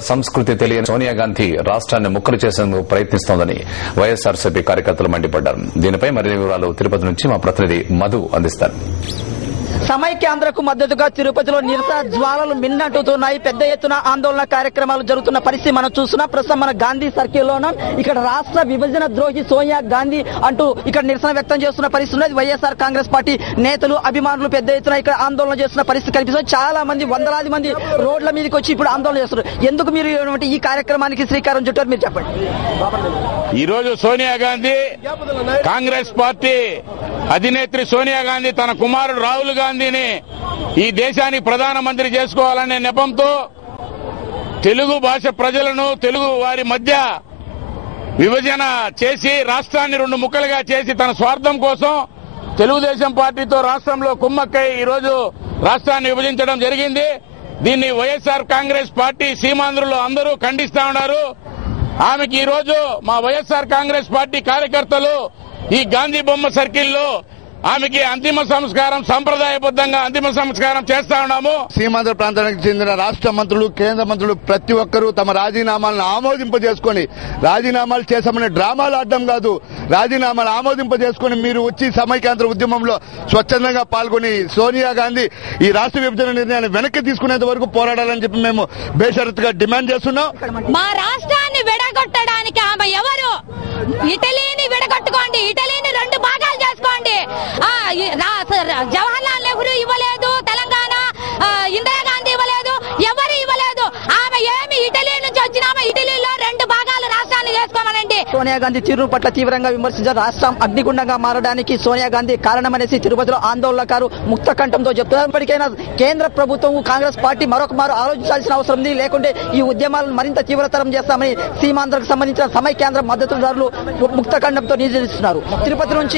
సంస్కృతి తెలియని సోనియా గాంధీ రాష్ట్రాన్ని ముక్కలు చేసేందుకు ప్రయత్నిస్తోందని వైఎస్ఆర్సీపీ కార్యకర్తలు మండిపడ్డారు. దీనిపై మరిన్ని వివరాలు తిరుపతి నుంచి మా ప్రతినిధి మధు అందిస్తారు. సమైక్యాంధ్రకు మద్దతుగా తిరుపతిలో నిరసన జ్వాలలు మిన్నట్టుతున్నాయి. పెద్ద ఎత్తున ఆందోళన కార్యక్రమాలు జరుగుతున్న పరిస్థితి మనం చూస్తున్నాం. ప్రస్తుతం మన గాంధీ సర్కిల్లోనూ ఇక్కడ రాష్ట్ర విభజన ద్రోహి సోనియా గాంధీ అంటూ ఇక్కడ నిరసన వ్యక్తం చేస్తున్న పరిస్థితి ఉన్నది. వైఎస్ఆర్ కాంగ్రెస్ పార్టీ నేతలు అభిమానులు పెద్ద ఎత్తున ఇక్కడ ఆందోళన చేస్తున్న పరిస్థితి కనిపిస్తుంది. చాలా మంది వందలాది మంది రోడ్ల మీదకి వచ్చి ఇప్పుడు ఆందోళన చేస్తున్నారు. ఎందుకు మీరు ఈ కార్యక్రమానికి శ్రీకారం చుట్టారు మీరు చెప్పండి. ఈ రోజు సోనియా గాంధీ కాంగ్రెస్ పార్టీ అధినేత్రి సోనియా గాంధీ తన కుమారుడు రాహుల్ గాంధీని ఈ దేశానికి ప్రధానమంత్రి చేసుకోవాలనే నెపంతో తెలుగు భాష ప్రజలను తెలుగు వారి మధ్య విభజన చేసి రాష్ట్రాన్ని రెండు ముక్కలుగా చేసి తన స్వార్థం కోసం తెలుగుదేశం పార్టీతో రాష్ట్రంలో కుమ్మక్కై ఈ రోజు రాష్ట్రాన్ని విభజించడం జరిగింది. దీన్ని వైఎస్ఆర్ కాంగ్రెస్ పార్టీ సీమాంధ్రులు అందరూ ఖండిస్తా ఉన్నారు. ఆమెకి ఈ రోజు మా వైఎస్ఆర్ కాంగ్రెస్ పార్టీ కార్యకర్తలు ఈ గాంధీ బొమ్మ సర్కిల్లో ఆమెకి అంతిమ సంస్కారం సంప్రదాయబద్దంగా అంతిమ సంస్కారం చేస్తా ఉన్నాము. సీమాంధ్ర ప్రాంతానికి చెందిన రాష్ట్ర మంత్రులు, కేంద్ర మంత్రులు ప్రతి ఒక్కరూ తమ రాజీనామాలను ఆమోదింపజేసుకుని, రాజీనామాలు చేశామని డ్రామాలు ఆడడం కాదు, రాజీనామాలు ఆమోదింపజేసుకుని మీరు వచ్చి సమైక్యాంధ్ర ఉద్యమంలో స్వచ్ఛందంగా పాల్గొని సోనియా గాంధీ ఈ రాష్ట్ర విభజన నిర్ణయాన్ని వెనక్కి తీసుకునేంత వరకు పోరాడాలని చెప్పి మేము బేషరతుగా డిమాండ్ చేస్తున్నాం. మా రాష్ట్రాన్ని విడగొట్టడానికి ఆమె ఎవరు? ఇటలీని విడగొట్టుకోండి, ఇటలీని రెండు భాగాలు చేసుకోండి. జవహర్లాల్ నెహ్రూ ఇవ్వలేదు, తెలంగాణ ఇందిరాగాంధీ ఇవ్వలేదు, ఎవరు ఇవ్వలేదు. ఆమె ఏమి ఇటలీ నుంచి వచ్చిన ఆమె ఇటలీలో రెండు భాగాలు రాష్ట్రాన్ని చేసుకోమనండి. సోనియా గాంధీ తీరు పట్ల తీవ్రంగా విమర్శించారు. రాష్ట్రం అగ్నిగుండంగా మారడానికి సోనియా గాంధీ కారణమనేసి తిరుపతిలో ఆందోళనకారు ముక్త కంఠంతో చెప్తున్నారు. ఇప్పటికైనా కేంద్ర ప్రభుత్వం, కాంగ్రెస్ పార్టీ మరొక మారు ఆలోచించాల్సిన అవసరం ఉంది. లేకుంటే ఈ ఉద్యమాలను మరింత తీవ్రతరం చేస్తామని సీమాంధ్రకు సంబంధించిన సమైక్యాంధ్ర మద్దతుదారులు ముక్త కంఠంతో నిలదీస్తున్నారు. తిరుపతి నుంచి